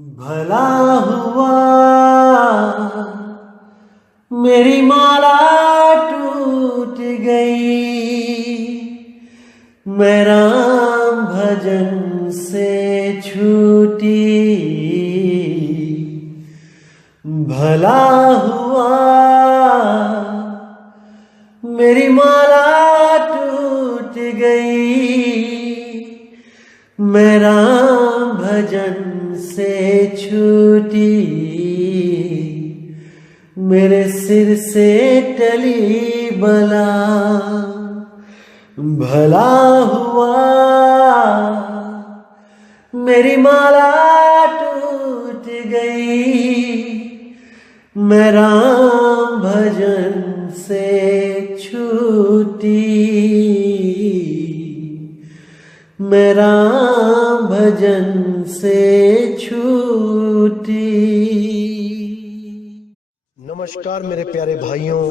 भला हुआ मेरी माला टूट गई, मैं राम भजन से छूटी। भला हुआ मेरी माला टूट गई, मैं राम भजन से छूटी। मेरे सिर से टली बला, भला हुआ मेरी माला टूट गई, मैं राम भजन से छूटी। मैं राम भजन से छूटी। नमस्कार मेरे प्यारे भाइयों,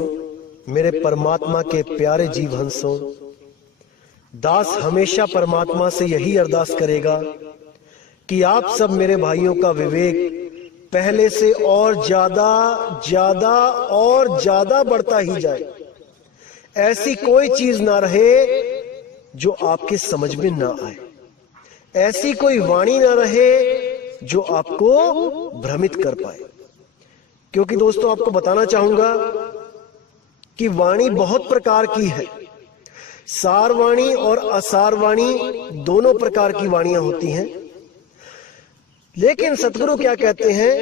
मेरे परमात्मा के प्यारे जीव हंसों। दास हमेशा परमात्मा से यही अरदास करेगा कि आप सब मेरे भाइयों का विवेक पहले से और ज्यादा ज्यादा और ज्यादा बढ़ता ही जाए। ऐसी कोई चीज ना रहे जो आपके समझ में ना आए, ऐसी कोई वाणी ना रहे जो आपको भ्रमित कर पाए। क्योंकि दोस्तों आपको बताना चाहूंगा कि वाणी बहुत प्रकार की है। सार वाणी और असार वाणी दोनों प्रकार की वाणियां होती हैं। लेकिन सतगुरु क्या कहते हैं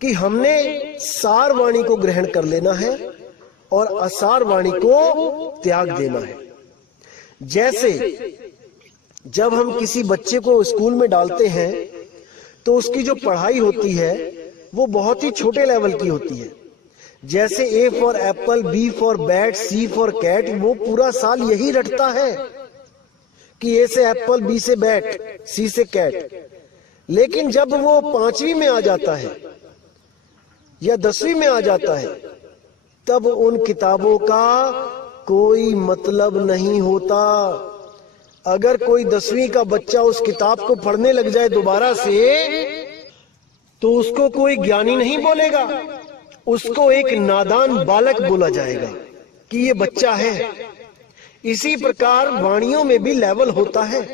कि हमने सार वाणी को ग्रहण कर लेना है और असार वाणी को त्याग देना है। जैसे जब हम किसी बच्चे को स्कूल में डालते हैं तो उसकी जो पढ़ाई होती है वो बहुत ही छोटे लेवल की होती है। जैसे A for apple, B for bat, C for cat, वो पूरा साल यही रटता है कि ए से एप्पल, बी से बैट, सी से कैट। लेकिन जब वो 5वीं में आ जाता है या 10वीं में आ जाता है तब उन किताबों का कोई मतलब नहीं होता। अगर कोई 10वीं का बच्चा उस किताब को पढ़ने लग जाए दोबारा से तो उसको कोई ज्ञानी नहीं बोलेगा, उसको एक नादान बालक बोला जाएगा कि ये बच्चा है। इसी प्रकार वाणियों में भी लेवल होता है।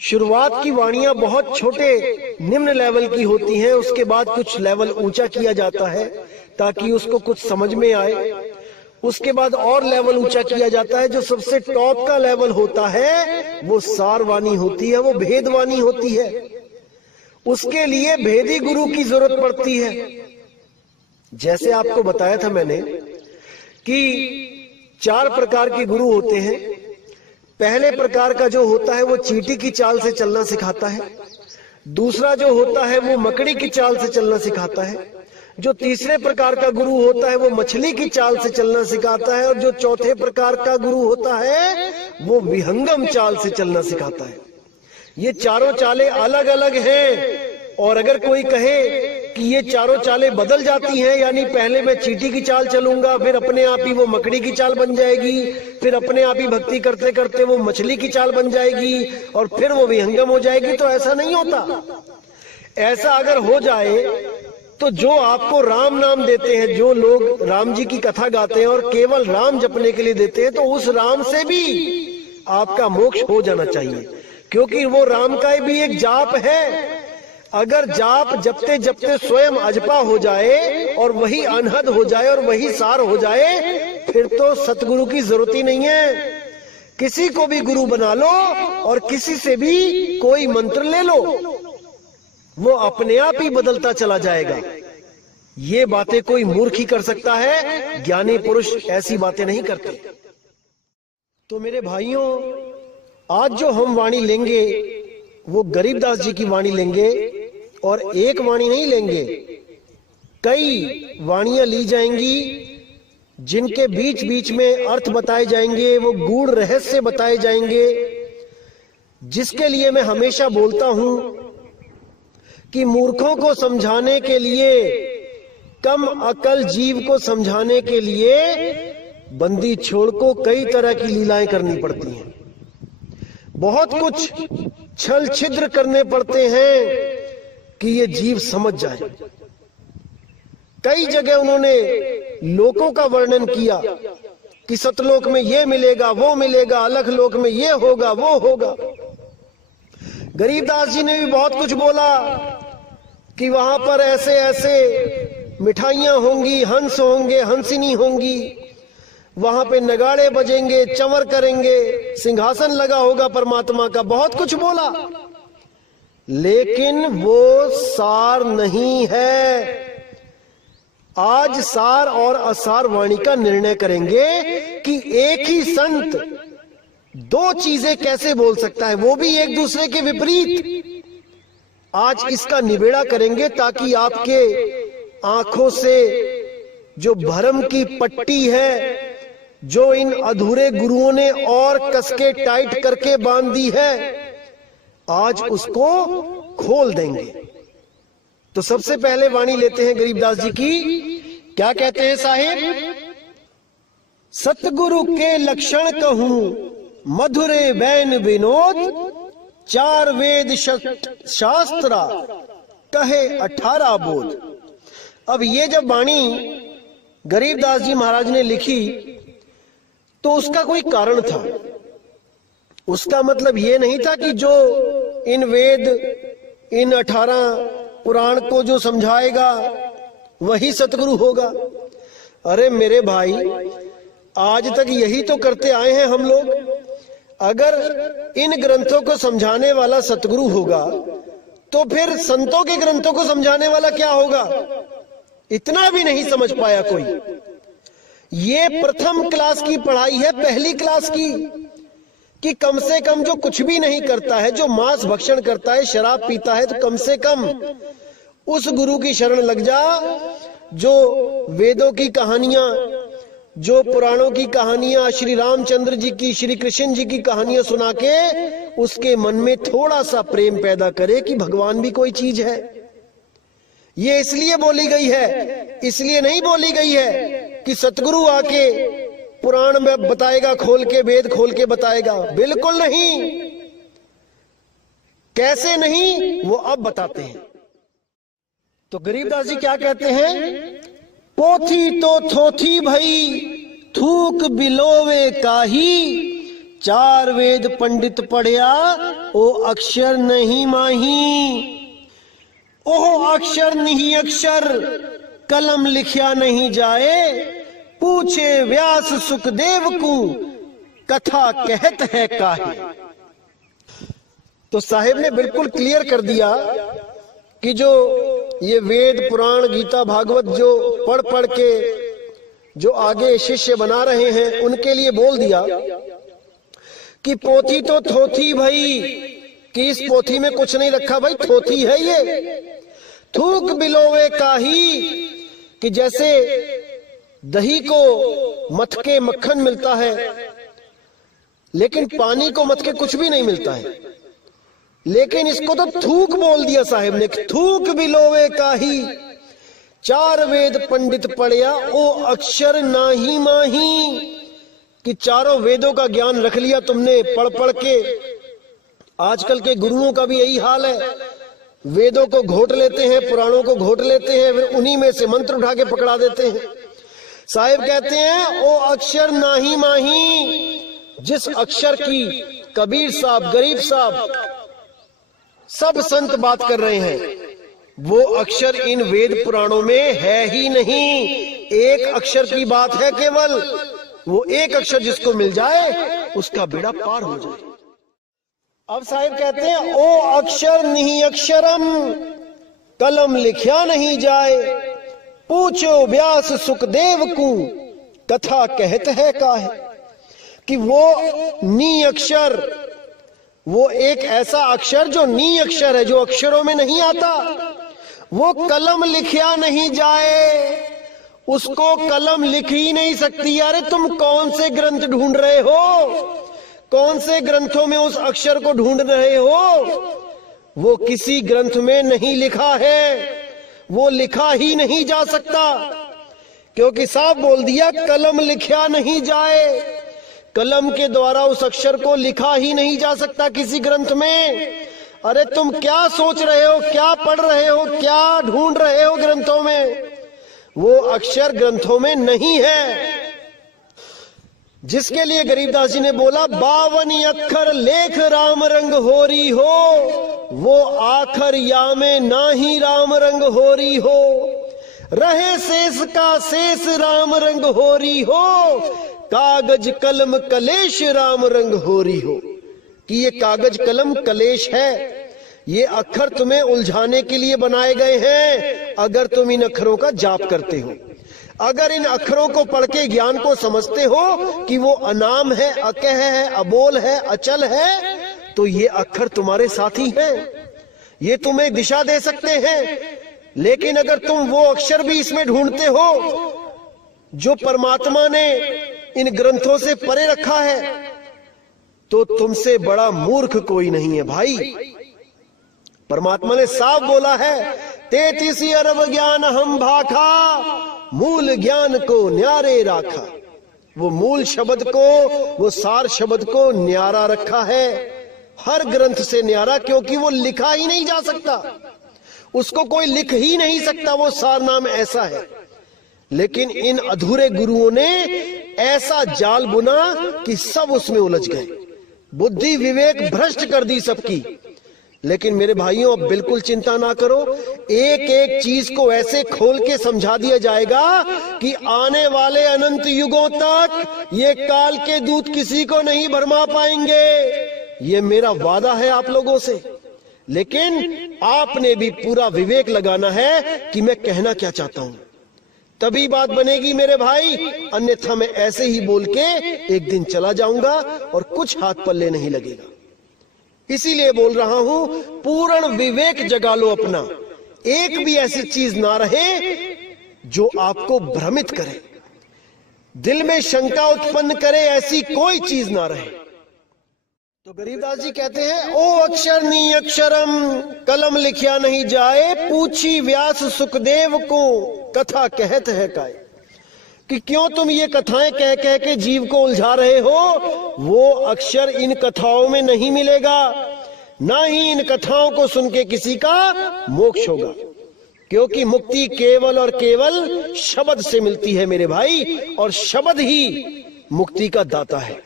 शुरुआत की वाणियां बहुत छोटे निम्न लेवल की होती हैं, उसके बाद कुछ लेवल ऊंचा किया जाता है ताकि उसको कुछ समझ में आए। उसके बाद और लेवल ऊंचा किया जाता है। जो सबसे टॉप का लेवल होता है वो सार वाणी होती है, वो भेदवाणी होती है। उसके लिए भेदी गुरु की जरूरत पड़ती है। जैसे आपको बताया था मैंने कि 4 प्रकार के गुरु होते हैं। पहले प्रकार का जो होता है वो चींटी की चाल से चलना सिखाता है। दूसरा जो होता है वो मकड़ी की चाल से चलना सिखाता है। जो तीसरे प्रकार का गुरु होता है वो मछली की चाल से चलना सिखाता है। और जो चौथे प्रकार का गुरु होता है वो विहंगम चाल से चलना सिखाता है। ये चारों चालें अलग अलग हैं। और अगर कोई कहे कि ये चारों चालें बदल जाती हैं, यानी पहले मैं चींटी की चाल चलूंगा, फिर अपने आप ही वो मकड़ी की चाल बन जाएगी, फिर अपने आप ही भक्ति करते करते वो मछली की चाल बन जाएगी और फिर वो विहंगम हो जाएगी, तो ऐसा नहीं होता। ऐसा अगर हो जाए तो जो आपको राम नाम देते हैं, जो लोग राम जी की कथा गाते हैं और केवल राम जपने के लिए देते हैं, तो उस राम से भी आपका मोक्ष हो जाना चाहिए। क्योंकि वो राम का भी एक जाप है। अगर जाप जपते जपते स्वयं अजपा हो जाए और वही अनहद हो जाए और वही सार हो जाए, फिर तो सतगुरु की जरूरत ही नहीं है। किसी को भी गुरु बना लो और किसी से भी कोई मंत्र ले लो, वो अपने आप ही बदलता चला जाएगा। ये बातें कोई मूर्ख ही कर सकता है, ज्ञानी पुरुष ऐसी बातें नहीं करते। तो मेरे भाइयों, आज जो हम वाणी लेंगे वो गरीबदास जी की वाणी लेंगे और एक वाणी नहीं लेंगे, कई वाणियां ली जाएंगी जिनके बीच बीच में अर्थ बताए जाएंगे, वो गूढ़ रहस्य बताए जाएंगे। जिसके लिए मैं हमेशा बोलता हूं कि मूर्खों को समझाने के लिए, कम अकल जीव को समझाने के लिए बंदी छोड़ को कई तरह की लीलाएं करनी पड़ती हैं। बहुत कुछ छल छिद्र करने पड़ते हैं, कि ये जीव समझ जाए। कई जगह उन्होंने लोकों का वर्णन किया कि सतलोक में ये मिलेगा, वो मिलेगा, अलख लोक में ये होगा, वो होगा। गरीबदास जी ने भी बहुत कुछ बोला कि वहां पर ऐसे ऐसे मिठाइयां होंगी, हंस होंगे, हंसिनी होंगी, वहां पे नगाड़े बजेंगे, चंवर करेंगे, सिंहासन लगा होगा परमात्मा का। बहुत कुछ बोला, लेकिन वो सार नहीं है। आज सार और असार वाणी का निर्णय करेंगे कि एक ही संत दो चीजें कैसे बोल सकता है, वो भी एक दूसरे के विपरीत। आज इसका निबेड़ा करेंगे ताकि आपके आंखों से जो भ्रम की पट्टी है, जो इन अधूरे गुरुओं ने और कसके टाइट करके बांध दी है, आज उसको खोल देंगे। तो सबसे पहले वाणी लेते हैं गरीबदास जी की। क्या कहते हैं साहिब? सतगुरु के लक्षण कहूं मधुरे बैन विनोद, चार वेद शास्त्रा कहे 18 बोध। अब ये जब वाणी गरीबदास जी महाराज ने लिखी तो उसका कोई कारण था। उसका मतलब ये नहीं था कि जो इन वेद, इन 18 पुराण को जो समझाएगा वही सतगुरु होगा। अरे मेरे भाई, आज तक यही तो करते आए हैं हम लोग। अगर इन ग्रंथों को समझाने वाला सतगुरु होगा तो फिर संतों के ग्रंथों को समझाने वाला क्या होगा? इतना भी नहीं समझ पाया कोई। ये प्रथम क्लास की पढ़ाई है, पहली क्लास की, कि कम से कम जो कुछ भी नहीं करता है, जो मांस भक्षण करता है, शराब पीता है, तो कम से कम उस गुरु की शरण लग जा जो वेदों की कहानियां, जो पुराणों की कहानियां, श्री रामचंद्र जी की, श्री कृष्ण जी की कहानियां सुना के उसके मन में थोड़ा सा प्रेम पैदा करे कि भगवान भी कोई चीज है। ये इसलिए बोली गई है, इसलिए नहीं बोली गई है कि सतगुरु आके पुराण में बताएगा, खोल के, वेद खोल के बताएगा। बिल्कुल नहीं। कैसे नहीं, वो अब बताते हैं। तो गरीबदास जी क्या कहते हैं? पोथी तो थोथी भई थूक बिलोवे काही, चार वेद पंडित पढ़िया ओ अक्षर नहीं माही। ओह अक्षर नहीं अक्षर कलम लिखिया नहीं जाए, पूछे व्यास सुखदेव को कथा कहत है काहे। तो साहिब ने बिल्कुल क्लियर कर दिया कि जो ये वेद, पुराण, गीता, भागवत जो पढ़ पढ़ के जो आगे शिष्य बना रहे हैं, उनके लिए बोल दिया कि पोथी तो थोथी भाई, कि इस पोथी में कुछ नहीं रखा भाई, थोथी है ये। थूक बिलोवे काही, कि जैसे दही को मथ के मक्खन मिलता है, लेकिन पानी को मथ के कुछ भी नहीं मिलता है। लेकिन इसको तो थूक बोल दिया साहिब ने। थूक बिलोवे काही, चार वेद पंडित पढ़िया ओ अक्षर नाही माही, कि चारों वेदों का ज्ञान रख लिया तुमने पढ़ पढ़ के। आजकल के गुरुओं का भी यही हाल है, वेदों को घोट लेते हैं, पुराणों को घोट लेते हैं, फिर उन्हीं में से मंत्र उठा के पकड़ा देते हैं। साहिब कहते हैं ओ अक्षर नाही माही, जिस अक्षर की कबीर साहब, गरीब साहब, सब संत बात कर रहे हैं, वो अक्षर इन वेद पुराणों में है ही नहीं। एक अक्षर की बात है केवल, वो एक अक्षर जिसको मिल जाए उसका बेड़ा पार हो जाए। अब साहिब कहते हैं ओ अक्षर नहीं अक्षरम कलम लिखिया नहीं जाए, पूछो व्यास सुखदेव को कथा कहत है काहे। कि वो नी अक्षर, वो एक ऐसा अक्षर जो नी अक्षर है, जो अक्षरों में नहीं आता, वो कलम लिखिया नहीं जाए, उसको कलम लिख ही नहीं सकती। यार तुम कौन से ग्रंथ ढूंढ रहे हो, कौन से ग्रंथों में उस अक्षर को ढूंढ रहे हो? वो किसी ग्रंथ में नहीं लिखा है, वो लिखा ही नहीं जा सकता, क्योंकि साफ बोल दिया कलम लिखा नहीं जाए। कलम के द्वारा उस अक्षर को लिखा ही नहीं जा सकता किसी ग्रंथ में। अरे तुम क्या सोच रहे हो, क्या पढ़ रहे हो, क्या ढूंढ रहे हो ग्रंथों में? वो अक्षर ग्रंथों में नहीं है, जिसके लिए गरीबदास जी ने बोला 52 अक्षर लेख राम रंग होरी हो, वो आखर या में ना ही राम रंग होरी हो, रहे शेष का शेष राम रंग होरी हो, कागज कलम कलेश राम रंग होरी हो। कि ये कागज कलम कलेश है, ये अक्षर तुम्हें उलझाने के लिए बनाए गए हैं। अगर तुम इन अक्षरों का जाप करते हो, अगर इन अक्षरों को पढ़ के ज्ञान को समझते हो कि वो अनाम है, अकह है, अबोल है, अचल है, तो ये अक्षर तुम्हारे साथी हैं, ये तुम्हें दिशा दे सकते हैं। लेकिन अगर तुम वो अक्षर भी इसमें ढूंढते हो जो परमात्मा ने इन ग्रंथों से परे रखा है, तो तुमसे बड़ा मूर्ख कोई नहीं है भाई। परमात्मा ने साफ बोला है, 33 अरब ज्ञान हम भाखा, मूल ज्ञान को न्यारे राखा। वो मूल शब्द को, वो सार शब्द को न्यारा रखा है, हर ग्रंथ से न्यारा, क्योंकि वो लिखा ही नहीं जा सकता, उसको कोई लिख ही नहीं सकता, वो सार नाम ऐसा है। लेकिन इन अधूरे गुरुओं ने ऐसा जाल बुना कि सब उसमें उलझ गए, बुद्धि विवेक भ्रष्ट कर दी सबकी। लेकिन मेरे भाइयों, अब बिल्कुल चिंता ना करो, एक एक चीज को ऐसे खोल के समझा दिया जाएगा कि आने वाले अनंत युगों तक ये काल के दूत किसी को नहीं भरमा पाएंगे। ये मेरा वादा है आप लोगों से। लेकिन आपने भी पूरा विवेक लगाना है कि मैं कहना क्या चाहता हूं, तभी बात बनेगी मेरे भाई। अन्यथा मैं ऐसे ही बोल के एक दिन चला जाऊंगा और कुछ हाथ पल्ले नहीं लगेगा। इसीलिए बोल रहा हूं, पूर्ण विवेक जगा लो अपना। एक भी ऐसी चीज ना रहे जो आपको भ्रमित करे, दिल में शंका उत्पन्न करे, ऐसी कोई चीज ना रहे। तो गरीबदास जी कहते हैं, ओ अक्षर नी अक्षरम, कलम लिखिया नहीं जाए, पूछी व्यास सुखदेव को, कथा कहत है काय। कि क्यों तुम ये कथाएं कह कह के जीव को उलझा रहे हो? वो अक्षर इन कथाओं में नहीं मिलेगा, ना ही इन कथाओं को सुन के किसी का मोक्ष होगा, क्योंकि मुक्ति केवल और केवल शब्द से मिलती है मेरे भाई। और शब्द ही मुक्ति का दाता है,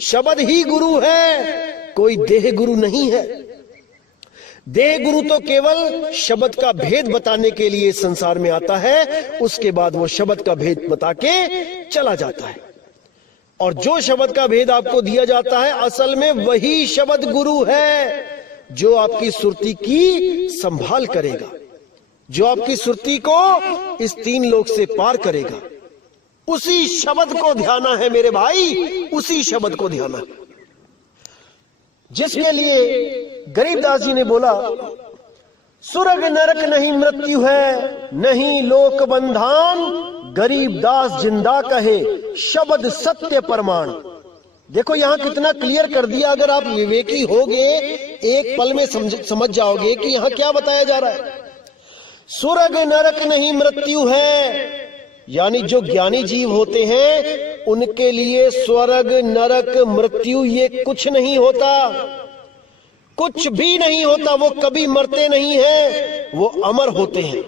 शब्द ही गुरु है, कोई देह गुरु नहीं है। देह गुरु तो केवल शब्द का भेद बताने के लिए संसार में आता है, उसके बाद वो शब्द का भेद बता के चला जाता है। और जो शब्द का भेद आपको दिया जाता है, असल में वही शब्द गुरु है, जो आपकी सुरती की संभाल करेगा, जो आपकी सुरती को इस 3 लोक से पार करेगा। उसी शब्द को ध्याना है मेरे भाई, उसी शब्द को ध्याना है, जिसके लिए गरीबदास जी ने बोला, सुरग नरक नहीं मृत्यु है, नहीं लोक बंधान, गरीबदास जिंदा कहे, शब्द सत्य प्रमाण। देखो यहां कितना क्लियर कर दिया। अगर आप विवेकी होगे, एक पल में समझ जाओगे कि यहां क्या बताया जा रहा है। सुरग नरक नहीं मृत्यु है, यानी जो ज्ञानी जीव होते हैं उनके लिए स्वर्ग नरक मृत्यु ये कुछ नहीं होता, कुछ भी नहीं होता। वो कभी मरते नहीं हैं, वो अमर होते हैं।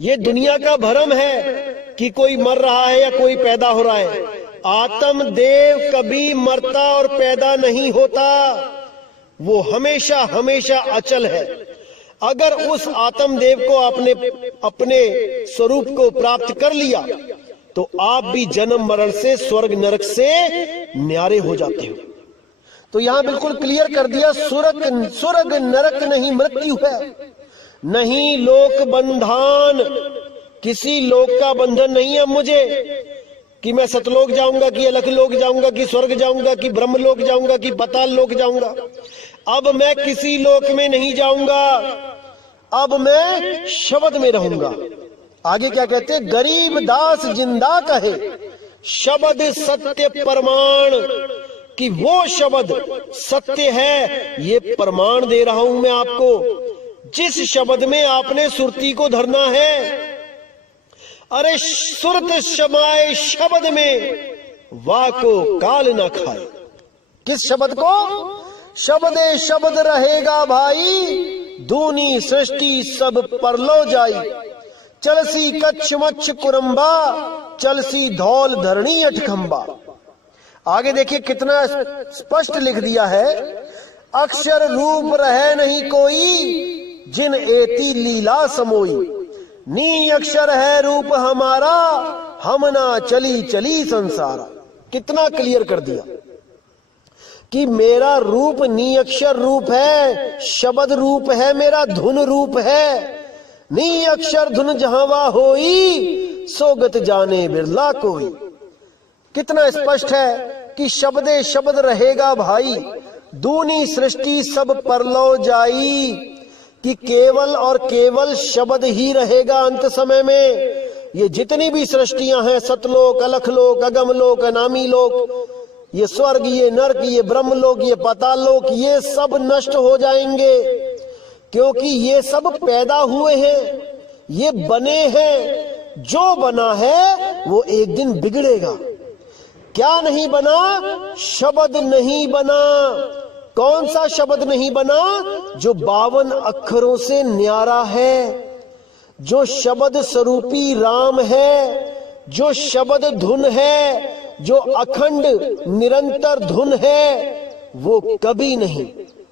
ये दुनिया का भ्रम है कि कोई मर रहा है या कोई पैदा हो रहा है। आत्मदेव कभी मरता और पैदा नहीं होता, वो हमेशा हमेशा अचल है। अगर उस आत्मदेव को आपने अपने स्वरूप को प्राप्त कर लिया तो आप भी जन्म मरण से, स्वर्ग नरक से न्यारे हो जाते हो। तो यहां बिल्कुल क्लियर कर दिया, स्वर्ग नरक नहीं मृत्यु है, नहीं लोक बंधन, किसी लोक का बंधन नहीं है मुझे कि मैं सतलोक जाऊंगा, कि अलख लोक जाऊंगा, कि स्वर्ग जाऊंगा, कि ब्रह्म लोक जाऊंगा, कि पाताल लोक जाऊंगा। अब मैं किसी लोक में नहीं जाऊंगा, अब मैं शब्द में रहूंगा। आगे क्या कहते हैं, गरीब दास जिंदा कहे, शब्द सत्य प्रमाण, कि वो शब्द सत्य है, ये प्रमाण दे रहा हूं मैं आपको। जिस शब्द में आपने सुरती को धरना है, अरे सुरत समाए शब्द में, वाह को काल ना खाए। किस शब्द को? शब्दे शब्द रहेगा भाई, दूनी सृष्टि सब परलो जाई। चलसी कच्छ मच्छ कुरंबा, चलसी धौल धरणी अठखंबा। आगे देखिए कितना स्पष्ट लिख दिया है, अक्षर रूप रहे नहीं कोई, जिन एती लीला समोई। नी अक्षर है रूप हमारा, हम ना चली चली संसारा। कितना क्लियर कर दिया कि मेरा रूप नी अक्षर रूप है, शब्द रूप है, मेरा धुन रूप है। नी अक्षर धुन जहावा होई, सोगत जाने बिरला कोई। कितना स्पष्ट है कि शब्दे शब्द रहेगा भाई, दूनी सृष्टि सब परलो जाई। कि केवल और केवल शब्द ही रहेगा अंत समय में। ये जितनी भी सृष्टियां हैं, सतलोक, अलखलोक, अगमलोक, अनामी लोक, ये स्वर्ग, ये नरक, ये ब्रह्मलोक, ये पाताललोक, ये सब नष्ट हो जाएंगे। क्योंकि ये सब पैदा हुए हैं, ये बने हैं। जो बना है वो एक दिन बिगड़ेगा। क्या नहीं बना? शब्द नहीं बना। कौन सा शब्द नहीं बना? जो 52 अक्षरों से न्यारा है, जो शब्द स्वरूपी राम है, जो शब्द धुन है, जो अखंड निरंतर धुन है, वो कभी नहीं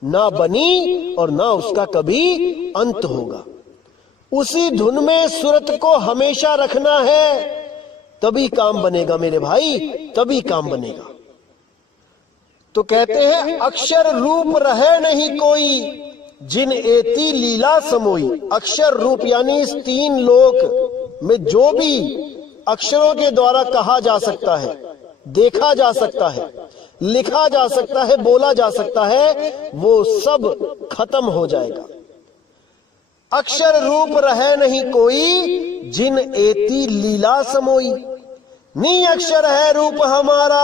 ना बनी और ना उसका कभी अंत होगा। उसी धुन में सुरत को हमेशा रखना है, तभी काम बनेगा मेरे भाई, तभी काम बनेगा। तो कहते हैं अक्षर रूप रहे नहीं कोई, जिन एती लीला समोई। अक्षर रूप यानी इस 3 लोक में जो भी अक्षरों के द्वारा कहा जा सकता है, देखा जा सकता है, लिखा जा सकता है, बोला जा सकता है, वो सब खत्म हो जाएगा। अक्षर रूप रहे नहीं कोई, जिन एती लीला समोई। नी अक्षर है रूप हमारा,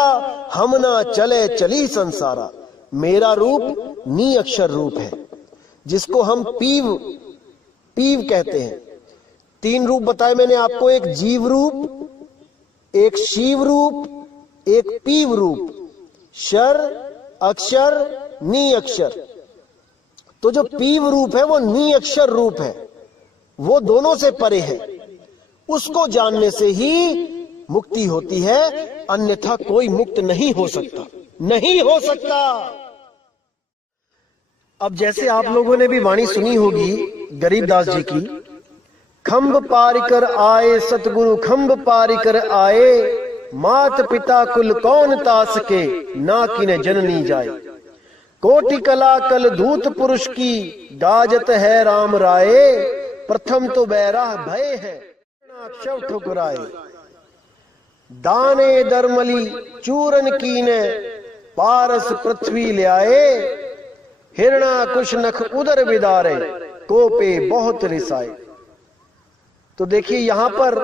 हम ना चले चली संसारा। मेरा रूप नी अक्षर रूप है, जिसको हम पीव कहते हैं। 3 रूप बताए मैंने आपको, एक जीव रूप, एक शिव रूप, एक पीव रूप। शर, अक्षर, नी अक्षर। तो जो पीव रूप है वो नी अक्षर रूप है, वो दोनों से परे है। उसको जानने से ही मुक्ति होती है, अन्यथा कोई मुक्त नहीं हो सकता, नहीं हो सकता। अब जैसे आप लोगों ने भी वाणी सुनी होगी गरीबदास जी की, खंभ पार कर आए सतगुरु खंभ पार कर आए, मात पिता कुल कौन तास के, ना किने जननी जाए। कोटि कला कल धूत पुरुष की, दाजत है राम राये। प्रथम तो बैराह भय है, अक्षव ठुकराए। दाने दरमली चूरन कीने, पारस पृथ्वी ले आए। हिरणा कुश नख उदर बिदारे, कोपे बहुत रिसाए। तो देखिए यहां पर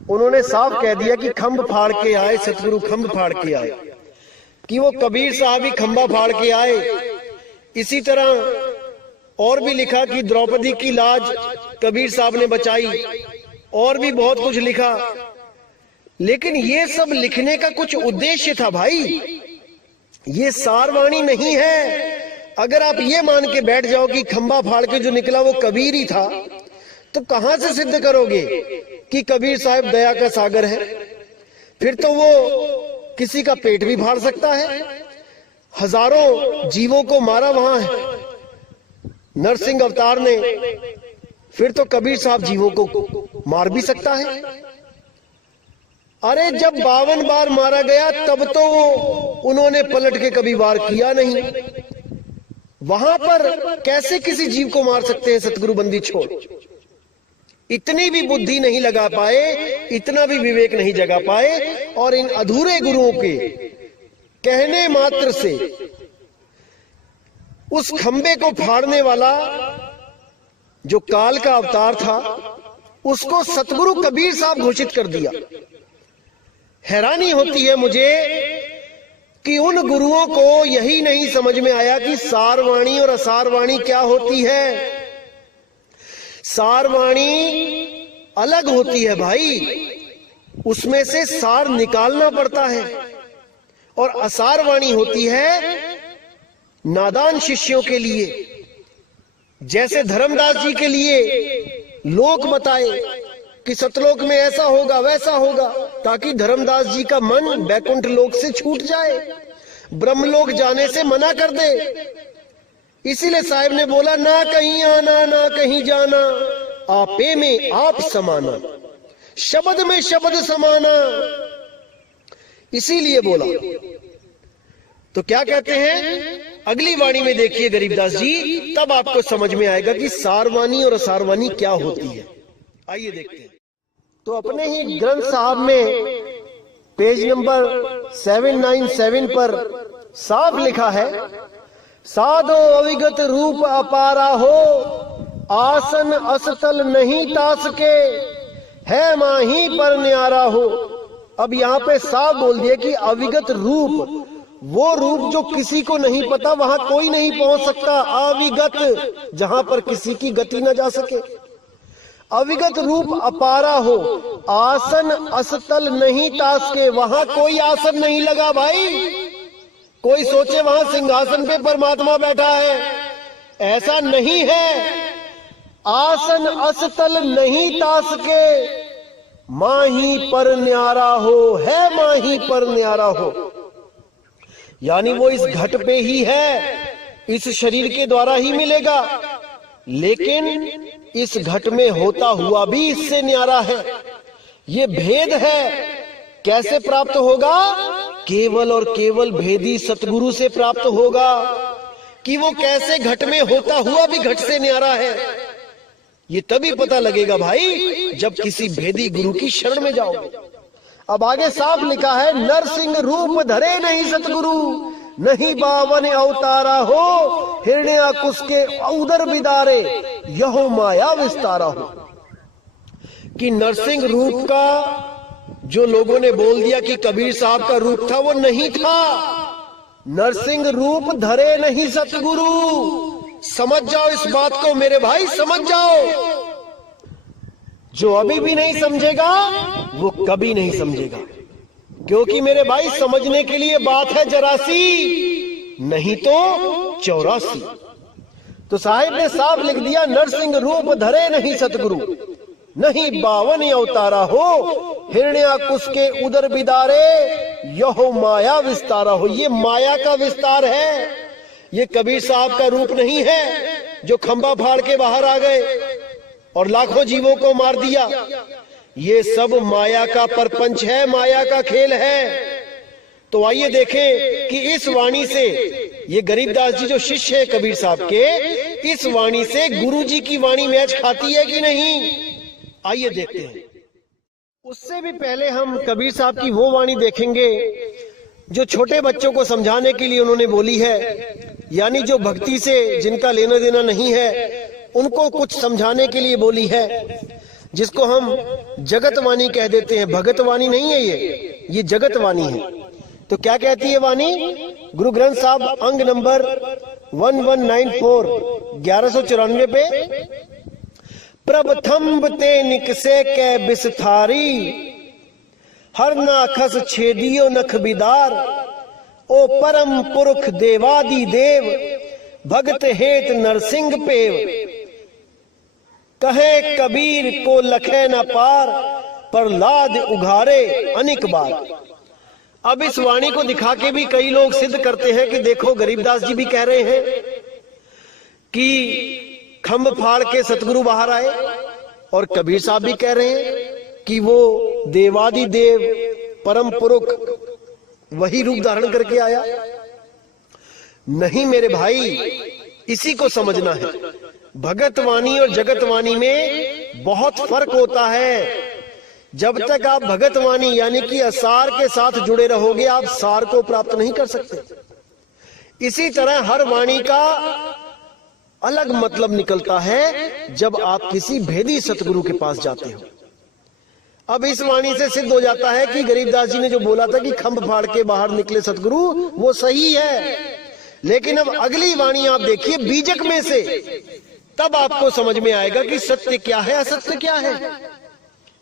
उन्होंने साफ कह दिया कि खंभ फाड़ के आए सतगुरु, खंभ फाड़ के आए, कि वो कबीर साहब ही खंभा फाड़ के आए। इसी तरह और भी लिखा कि द्रौपदी की लाज कबीर साहब ने बचाई, और भी बहुत कुछ लिखा। लेकिन ये सब लिखने का कुछ उद्देश्य था भाई, ये सारवाणी नहीं है। अगर आप ये मान के बैठ जाओ कि खंभा फाड़ के जो निकला वो कबीर ही था, तो कहां से सिद्ध करोगे कि कबीर साहब दया का सागर है? फिर तो वो किसी का पेट भी फाड़ सकता है। हजारों जीवों को मारा वहां है नरसिंह अवतार ने, फिर तो कबीर साहब जीवों को मार भी सकता है। अरे जब 52 बार मारा गया तब तो उन्होंने पलट के कभी वार किया नहीं। वहां पर कैसे किसी जीव को मार सकते हैं सतगुरु बंदी छोड़? इतनी भी बुद्धि नहीं लगा पाए, इतना भी विवेक नहीं जगा पाए, और इन अधूरे गुरुओं के कहने मात्र से उस खंबे को फाड़ने वाला जो काल का अवतार था उसको सतगुरु कबीर साहब घोषित कर दिया। हैरानी होती है मुझे कि उन गुरुओं को यही नहीं समझ में आया कि सारवाणी और असारवाणी क्या होती है। सारवाणी अलग होती है भाई, उसमें से सार निकालना पड़ता है, और असारवाणी होती है नादान शिष्यों के लिए, जैसे धर्मदास जी के लिए लोक बताए कि सतलोक में ऐसा होगा वैसा होगा, ताकि धर्मदास जी का मन बैकुंठ लोक से छूट जाए, ब्रह्मलोक जाने से मना कर दे। इसीलिए साहिब ने बोला, ना कहीं आना ना कहीं जाना, आपे में आप समाना, शब्द में शब्द समाना। इसीलिए बोला। तो क्या कहते हैं, अगली वाणी में देखिए गरीबदास जी, तब आपको समझ में आएगा कि सारवानी और असारवानी क्या होती है। आइए देखते हैं। तो अपने ही ग्रंथ साहब में पेज नंबर 797 पर साफ लिखा है, साधो अविगत रूप अपारा हो, आसन असतल नहीं तास के, है माही पर न्यारा हो। अब यहाँ पे साफ बोल दिया कि अविगत रूप, वो रूप जो किसी को नहीं पता, वहां कोई नहीं पहुंच सकता। अविगत, जहां पर किसी की गति न जा सके। अविगत रूप अपारा हो, आसन असतल नहीं तास के, वहां कोई आसन नहीं लगा भाई। कोई सोचे वहां सिंहासन पे परमात्मा बैठा है, ऐसा नहीं है। आसन असतल नहीं तास के, माही पर न्यारा हो, है माही पर न्यारा हो। यानी वो इस घट पे ही है, इस शरीर के द्वारा ही मिलेगा, लेकिन इस घट में होता हुआ भी इससे न्यारा है। ये भेद है। कैसे प्राप्त होगा? केवल और केवल भेदी सतगुरु से प्राप्त होगा कि वो कैसे घट में होता हुआ भी घट से न्यारा है। ये तभी पता लगेगा भाई जब किसी भेदी गुरु की शरण में जाओगे। अब आगे साफ लिखा है, नरसिंह रूप धरे नहीं सतगुरु, नहीं बावन अवतारा हो, हिरण्याकुश के उदर बिदारे, यहो माया विस्तारा हो। कि नरसिंह रूप का जो लोगों ने बोल दिया कि कबीर साहब का रूप था, वो नहीं था। नरसिंह रूप धरे नहीं सतगुरु। समझ जाओ इस बात को मेरे भाई, समझ जाओ। जो अभी भी नहीं समझेगा वो कभी नहीं समझेगा, क्योंकि मेरे भाई समझने के लिए बात है जरासी, नहीं तो 84। तो साहिब ने साफ लिख दिया, नरसिंह रूप धरे नहीं सतगुरु, नहीं बावन अवतारा हो, हिरण्याकुश के उदर बिदारे, यहो माया विस्तारा हो। ये माया का विस्तार है, ये कबीर साहब का रूप नहीं है जो खंबा फाड़ के बाहर आ गए और लाखों जीवों को मार दिया। ये सब माया का परपंच है, माया का खेल है। तो आइए देखें कि इस वाणी से, ये गरीबदास जी जो शिष्य है कबीर साहब के, इस वाणी से गुरु जी की वाणी मैच खाती है कि नहीं। आइए देखते हैं। उससे भी पहले हम कबीर साहब की वो वाणी देखेंगे जो छोटे बच्चों को समझाने के लिए उन्होंने बोली है, यानी जो भक्ति से जिनका लेना देना नहीं है उनको कुछ समझाने के लिए बोली है, जिसको हम जगतवाणी कह देते हैं। भगतवाणी नहीं है ये जगतवाणी है। तो क्या कहती है वाणी? गुरु ग्रंथ साहब अंग नंबर 1194 1194 पे, प्रभथम्ब ते निकसे कै बिसथारी, हर नाखस छेदियो नख बिदार, ओ परम पुरख देवादि देव, भगत हेत नरसिंह पेव, कहे कबीर को लखे न पार, प्रहलाद उघारे अनेक बार। अब इस वाणी को दिखा के भी कई लोग सिद्ध करते हैं कि देखो गरीबदास जी भी कह रहे हैं कि खंभ फाड़ के सतगुरु बाहर आए, और कबीर साहब भी कह रहे हैं कि वो देवादि देव परम पुरुष वही रूप धारण करके आया। नहीं मेरे भाई, इसी को समझना है। भगतवाणी और जगतवाणी में बहुत फर्क होता है। जब तक आप भगतवाणी यानी कि असार के साथ जुड़े रहोगे, आप सार को प्राप्त नहीं कर सकते। इसी तरह हर वाणी का अलग मतलब निकलता है जब आप किसी भेदी सतगुरु के पास जाते हो। अब इस वाणी से सिद्ध हो जाता है कि गरीबदास जी ने जो बोला था कि खंभ फाड़ के बाहर निकले सतगुरु, वो सही है। लेकिन अब अगली वाणी आप देखिए बीजक में से, तब आपको समझ में आएगा कि सत्य क्या है, असत्य क्या है।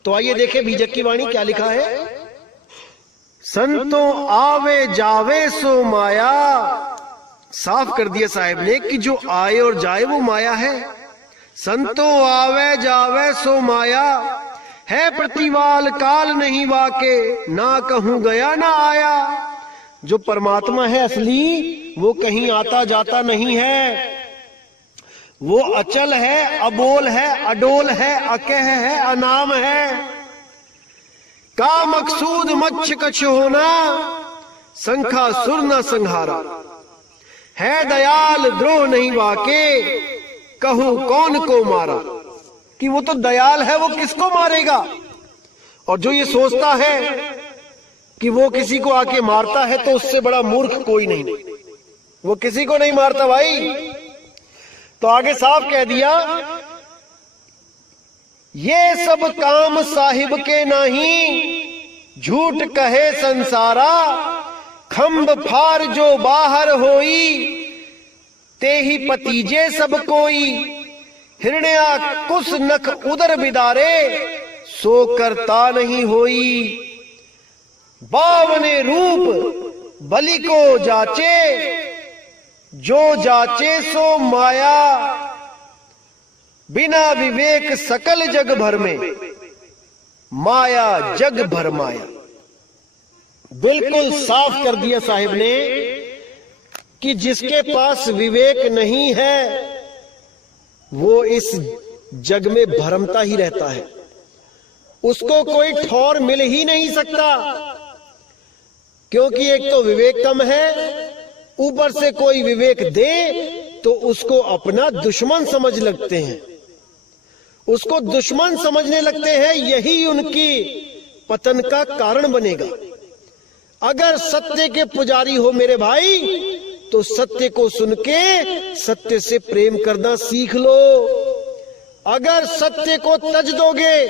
तो आइए देखें बीजक की वाणी क्या लिखा है। संतों आवे जावे सो माया, साफ कर दिया साहिब ने कि जो आए और जाए वो माया है। संतो आवे जावे सो माया है, प्रतिवाल काल नहीं वाके, ना कहूं गया ना आया। जो परमात्मा है असली वो कहीं आता जाता नहीं है, वो अचल है, अबोल है, अडोल है, अकह है, अनाम है। का मकसूद मच्छ कछ होना, संखा सुर न संहारा है। दयाल द्रोह नहीं वाके, कहूं कौन को मारा। कि वो तो दयाल है, वो किसको मारेगा। और जो ये सोचता है कि वो किसी को आके मारता है तो उससे बड़ा मूर्ख कोई नहीं। वो किसी को नहीं मारता भाई। तो आगे साफ कह दिया, ये सब काम साहिब के नहीं, झूठ कहे संसारा। खंब फार जो बाहर होई, ते ही पतीजे सब कोई। हिरण्या कुस नख उदर बिदारे, सो करता नहीं होई। बावने रूप बलि को जाचे, जो जाचे सो माया। बिना विवेक सकल जग भर में, माया जग भर माया। बिल्कुल साफ कर दिया साहिब ने कि जिसके पास विवेक नहीं है वो इस जग में भरमता ही रहता है। उसको कोई ठौर मिल ही नहीं सकता, क्योंकि एक तो विवेक कम है, ऊपर से कोई विवेक दे तो उसको अपना दुश्मन समझ लगते हैं, उसको दुश्मन समझने लगते हैं। यही उनकी पतन का कारण बनेगा। अगर सत्य के पुजारी हो मेरे भाई, तो सत्य को सुन के सत्य से प्रेम करना सीख लो। अगर सत्य को तज दोगे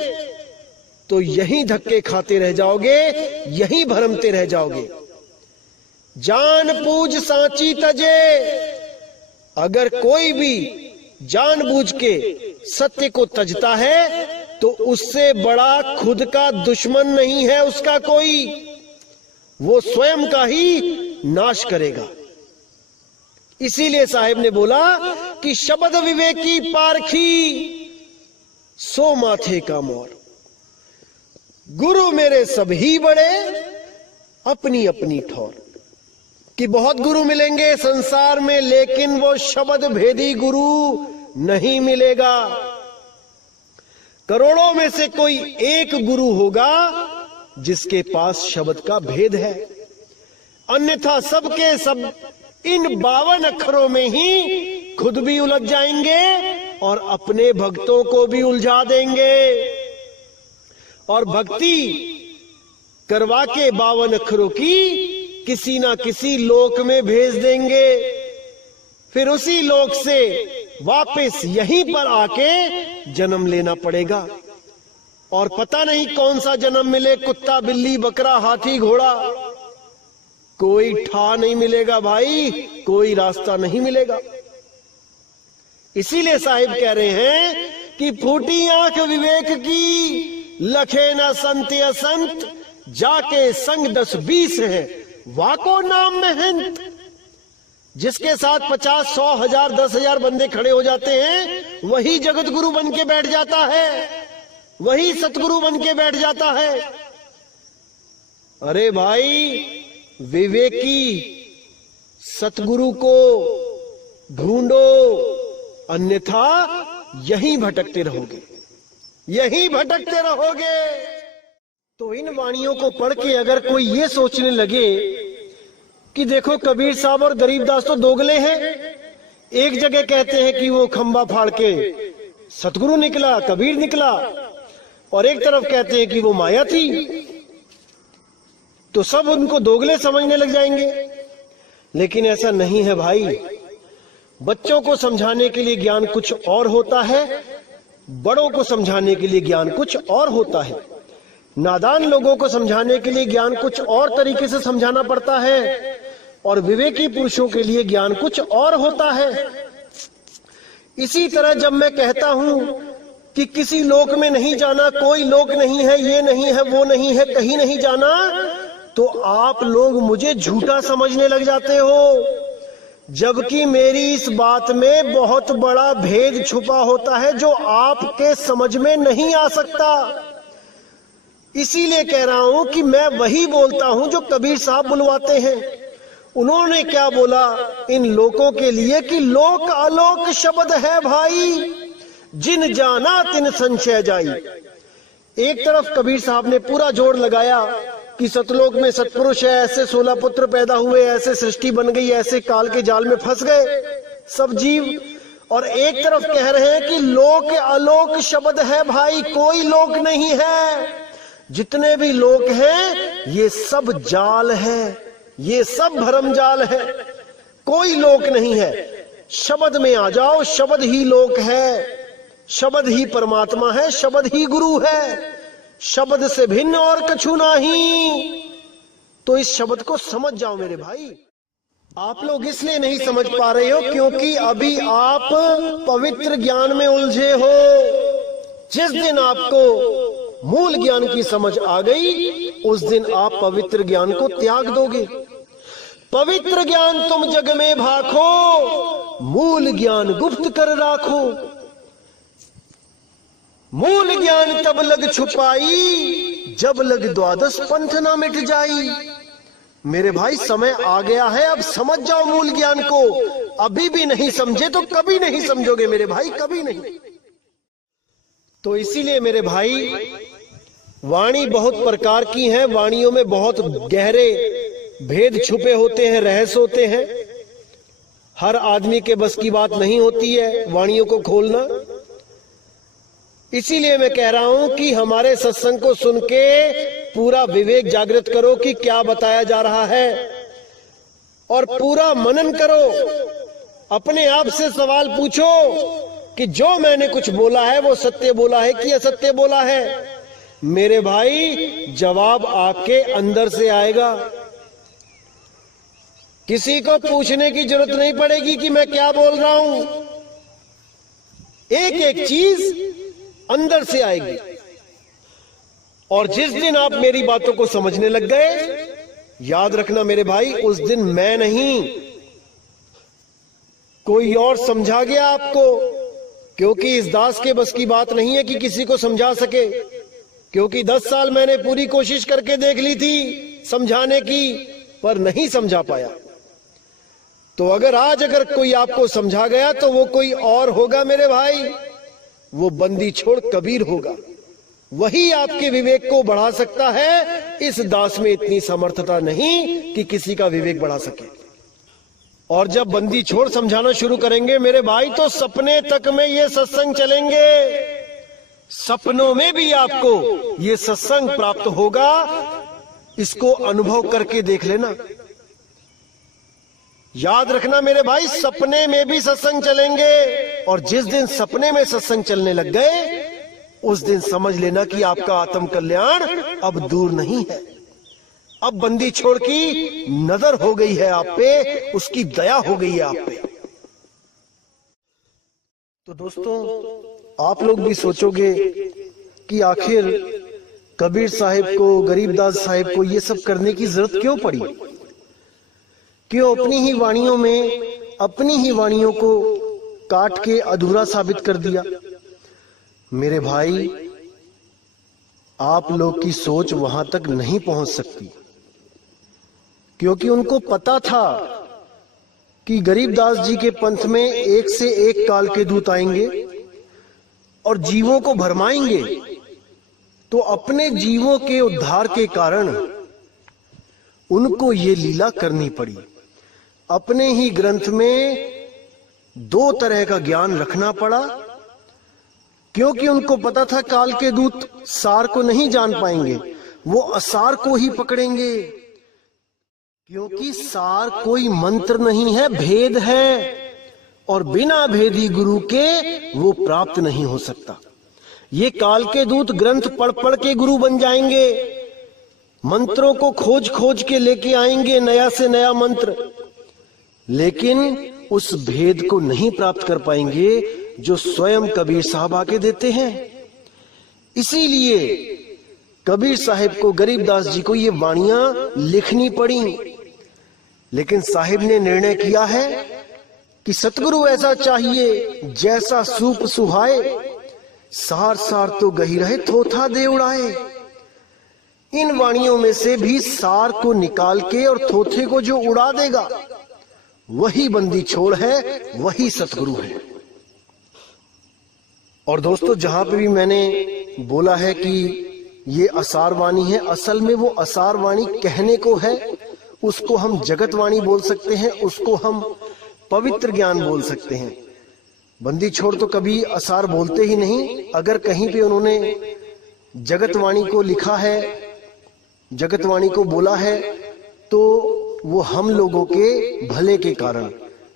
तो यहीं धक्के खाते रह जाओगे, यहीं भरमते रह जाओगे। जान पूज सांची तजे। अगर कोई भी जानबूझ के सत्य को तजता है तो उससे बड़ा खुद का दुश्मन नहीं है उसका कोई। वो स्वयं का ही नाश करेगा। इसीलिए साहिब ने बोला कि शब्द विवेकी पारखी, सो माथे का मोर। गुरु मेरे सभी बड़े, अपनी अपनी ठौर। कि बहुत गुरु मिलेंगे संसार में, लेकिन वो शब्द भेदी गुरु नहीं मिलेगा। करोड़ों में से कोई एक गुरु होगा जिसके पास शब्द का भेद है, अन्यथा सबके सब इन 52 अक्षरों में ही खुद भी उलझ जाएंगे और अपने भक्तों को भी उलझा देंगे। और भक्ति करवा के 52 अक्षरों की किसी ना किसी लोक में भेज देंगे। फिर उसी लोक से वापस यहीं पर आके जन्म लेना पड़ेगा। और पता नहीं कौन सा जन्म मिले, कुत्ता बिल्ली बकरा हाथी घोड़ा, कोई ठा नहीं मिलेगा भाई, कोई रास्ता नहीं मिलेगा। इसीलिए साहिब कह रहे हैं कि फूटी आंख विवेक की, लखे न संत असंत, जाके संग 10-20 है, वाको नाम महंत। जिसके साथ 50, 100, 1000, 10,000 बंदे खड़े हो जाते हैं, वही जगत गुरु बन के बैठ जाता है, वही सतगुरु बन के बैठ जाता है। अरे भाई, विवेकी सतगुरु को ढूंढो, अन्यथा यहीं भटकते रहोगे, यहीं भटकते रहोगे। तो इन वाणियों को पढ़ के अगर कोई ये सोचने लगे कि देखो कबीर साहब और गरीबदास तो दोगले हैं, एक जगह कहते हैं कि वो खंबा फाड़ के सतगुरु निकला, कबीर निकला, और एक तरफ कहते हैं कि वो माया थी, तो सब उनको दोगले समझने लग जाएंगे। लेकिन ऐसा नहीं है भाई। बच्चों को समझाने के लिए ज्ञान कुछ और होता है, बड़ों को समझाने के लिए ज्ञान कुछ और होता है। नादान लोगों को समझाने के लिए ज्ञान कुछ और तरीके से समझाना पड़ता है, और विवेकी पुरुषों के लिए ज्ञान कुछ और होता है। इसी तरह जब मैं कहता हूं कि किसी लोक में नहीं जाना, कोई लोक नहीं है, ये नहीं है, वो नहीं है, कहीं नहीं जाना, तो आप लोग मुझे झूठा समझने लग जाते हो। जबकि मेरी इस बात में बहुत बड़ा भेद छुपा होता है जो आपके समझ में नहीं आ सकता। इसीलिए कह रहा हूं कि मैं वही बोलता हूं जो कबीर साहब बुलवाते हैं। उन्होंने क्या बोला इन लोगों के लिए कि लोक अलोक शब्द है भाई, जिन जाना तिन संशय जाई। एक तरफ कबीर साहब ने पूरा जोर लगाया कि सतलोक में सतपुरुष है, ऐसे 16 पुत्र पैदा हुए, ऐसे सृष्टि बन गई, ऐसे काल के जाल में फंस गए सब जीव। और एक तरफ कह रहे हैं कि लोक अलोक शब्द है भाई, कोई लोक नहीं है, जितने भी लोक हैं ये सब जाल है, ये सब भरम जाल है, कोई लोक नहीं है। शब्द में आ जाओ, शब्द ही लोक है, शब्द ही परमात्मा है, शब्द ही गुरु है, शब्द से भिन्न और कछु नहीं। तो इस शब्द को समझ जाओ मेरे भाई। आप लोग इसलिए नहीं समझ पा रहे हो क्योंकि अभी आप पवित्र ज्ञान में उलझे हो। जिस दिन आपको मूल ज्ञान की समझ आ गई उस दिन आप पवित्र ज्ञान को त्याग दोगे। पवित्र ज्ञान तुम जग में भाखो, मूल ज्ञान गुप्त कर राखो। मूल ज्ञान तब लग छुपाई, जब लग द्वादश पंथ ना मिट जाई। मेरे भाई समय आ गया है, अब समझ जाओ मूल ज्ञान को। अभी भी नहीं समझे तो कभी नहीं समझोगे मेरे भाई, कभी नहीं। तो इसीलिए मेरे भाई वाणी बहुत प्रकार की है, वाणियों में बहुत गहरे भेद छुपे होते हैं, रहस्य होते हैं। हर आदमी के बस की बात नहीं होती है वाणियों को खोलना। इसीलिए मैं कह रहा हूं कि हमारे सत्संग को सुन के पूरा विवेक जागृत करो कि क्या बताया जा रहा है, और पूरा मनन करो। अपने आप से सवाल पूछो कि जो मैंने कुछ बोला है वो सत्य बोला है कि असत्य बोला है। मेरे भाई जवाब आपके अंदर से आएगा, किसी को पूछने की जरूरत नहीं पड़ेगी कि मैं क्या बोल रहा हूं। एक एक चीज अंदर से आएगी। और जिस दिन आप मेरी बातों को समझने लग गए, याद रखना मेरे भाई, उस दिन मैं नहीं कोई और समझा गया आपको। क्योंकि इस दास के बस की बात नहीं है कि किसी को समझा सके, क्योंकि 10 साल मैंने पूरी कोशिश करके देख ली थी समझाने की, पर नहीं समझा पाया। तो अगर कोई आपको समझा गया तो वो कोई और होगा मेरे भाई, वो बंदी छोड़ कबीर होगा। वही आपके विवेक को बढ़ा सकता है। इस दास में इतनी समर्थता नहीं कि किसी का विवेक बढ़ा सके। और जब बंदी छोड़ समझाना शुरू करेंगे मेरे भाई तो सपने तक में ये सत्संग चलेंगे, सपनों में भी आपको ये सत्संग प्राप्त होगा। इसको अनुभव करके देख लेना। याद रखना मेरे भाई, सपने में भी सत्संग चलेंगे। और जिस दिन सपने में सत्संग चलने लग गए उस दिन समझ लेना कि आपका आत्म कल्याण अब दूर नहीं है। अब बंदी छोड़ की नजर हो गई है आप पे, उसकी दया हो गई है आप पे। तो दोस्तों, आप लोग भी सोचोगे कि आखिर कबीर साहिब को, गरीबदास साहिब को ये सब करने की जरूरत क्यों पड़ी? क्यों अपनी ही वाणियों में अपनी ही वाणियों को काट के अधूरा साबित कर दिया? मेरे भाई, आप लोग की सोच वहां तक नहीं पहुंच सकती, क्योंकि उनको पता था कि गरीबदास जी के पंथ में एक से एक काल के दूत आएंगे और जीवों को भरमाएंगे। तो अपने जीवों के उद्धार के कारण उनको ये लीला करनी पड़ी। अपने ही ग्रंथ में 2 तरह का ज्ञान रखना पड़ा, क्योंकि उनको पता था काल के दूत सार को नहीं जान पाएंगे, वो असार को ही पकड़ेंगे। क्योंकि सार कोई मंत्र नहीं है, भेद है, और बिना भेदी गुरु के वो प्राप्त नहीं हो सकता। ये काल के दूत ग्रंथ पढ़ पढ़ के गुरु बन जाएंगे, मंत्रों को खोज खोज के लेके आएंगे, नया से नया मंत्र, लेकिन उस भेद को नहीं प्राप्त कर पाएंगे जो स्वयं कबीर साहब आके देते हैं। इसीलिए कबीर साहिब को, गरीबदास जी को ये वाणियां लिखनी पड़ी। लेकिन साहिब ने निर्णय किया है कि सतगुरु ऐसा चाहिए जैसा सूप सुहाए, सार सार तो गही रहे थोथा दे उड़ाए। इन वाणियों में से भी सार को निकाल के और थोथे को जो उड़ा देगा वही बंदी छोड़ है, वही सतगुरु है। और दोस्तों, जहां पे भी मैंने बोला है कि ये असार वाणी है, असल में वो असार वाणी कहने को है, उसको हम जगत वाणी बोल सकते हैं, उसको हम पवित्र ज्ञान बोल सकते हैं। बंदी छोड़ तो कभी असार बोलते ही नहीं। अगर कहीं पे उन्होंने जगत वाणी को लिखा है, जगत वाणी को बोला है, तो वो हम लोगों के भले के कारण,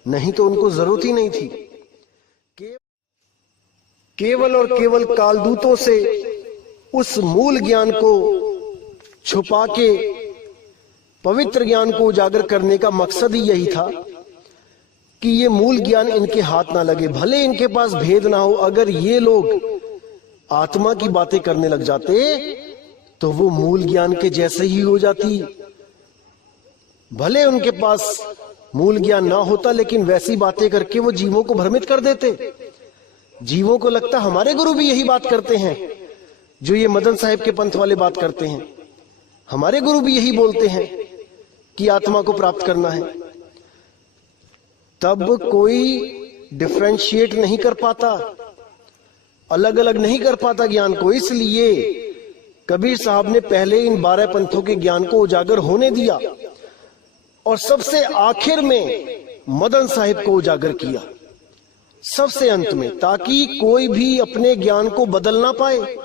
नहीं तो उनको जरूरत ही नहीं थी। केवल और केवल कालदूतों से उस मूल ज्ञान को छुपा के पवित्र ज्ञान को उजागर करने का मकसद ही यही था कि ये मूल ज्ञान इनके हाथ ना लगे। भले इनके पास भेद ना हो, अगर ये लोग आत्मा की बातें करने लग जाते तो वो मूल ज्ञान के जैसे ही हो जाती। भले उनके पास मूल ज्ञान ना होता, लेकिन वैसी बातें करके वो जीवों को भ्रमित कर देते। जीवों को लगता हमारे गुरु भी यही बात करते हैं जो ये मदन साहिब के पंथ वाले बात करते हैं, हमारे गुरु भी यही बोलते हैं कि आत्मा को प्राप्त करना है। तब कोई डिफरेंशिएट नहीं कर पाता, अलग अलग नहीं कर पाता ज्ञान को। इसलिए कबीर साहब ने पहले इन 12 पंथों के ज्ञान को उजागर होने दिया और सबसे आखिर में मदन साहिब को उजागर किया, सबसे अंत में, ताकि कोई भी अपने ज्ञान को बदल ना पाए।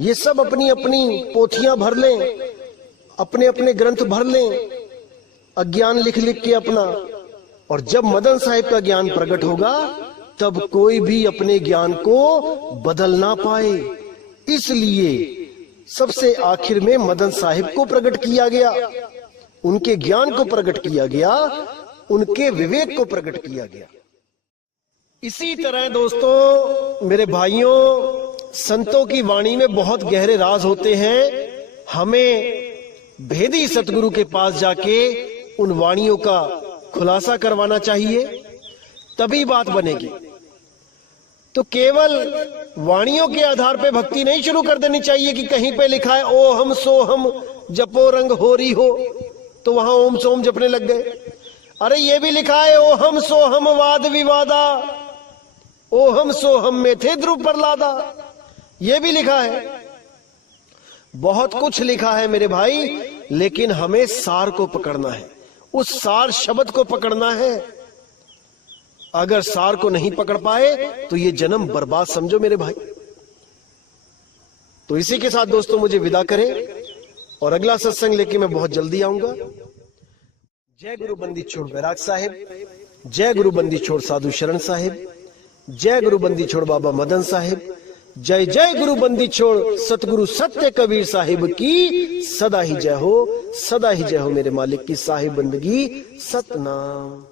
ये सब अपनी अपनी पोथियां भर लें, अपने अपने ग्रंथ भर लें, अज्ञान लिख लिख के अपना, और जब मदन साहिब का ज्ञान प्रकट होगा तब कोई भी अपने ज्ञान को बदल ना पाए। इसलिए सबसे आखिर में मदन साहिब को प्रकट किया गया, उनके ज्ञान को प्रकट किया गया, उनके विवेक को प्रकट किया गया। इसी तरह दोस्तों, मेरे भाइयों, संतों की वाणी में बहुत गहरे राज होते हैं। हमें भेदी सतगुरु के पास जाके उन वाणियों का खुलासा करवाना चाहिए, तभी बात बनेगी। तो केवल वाणियों के आधार पे भक्ति नहीं शुरू कर देनी चाहिए कि कहीं पे लिखा है ओ हम सो हम जपो रंग होरी हो, तो वहां ओम सोम जपने लग गए। अरे ये भी लिखा है ओ हम सो हम वाद विवादा, ओ हम सो हम में थे ध्रुव प्रहलादा, ये भी लिखा है। बहुत कुछ लिखा है मेरे भाई, लेकिन हमें सार को पकड़ना है, उस सार शब्द को पकड़ना है। अगर सार को नहीं पकड़ पाए तो ये जन्म बर्बाद समझो मेरे भाई। तो इसी के साथ दोस्तों मुझे विदा करें, और अगला सत्संग लेके मैं बहुत जल्दी आऊंगा। जय गुरु बंदी छोड़ बैराग साहिब, जय गुरु बंदी छोड़ साधु शरण साहिब, जय गुरु बंदी छोड़ बाबा मदन साहिब, जय जय गुरु बंदी छोड़ सतगुरु सत्य कबीर साहिब की सदा ही जय हो, सदा ही जय हो मेरे मालिक की साहिब बंदगी सतनाम।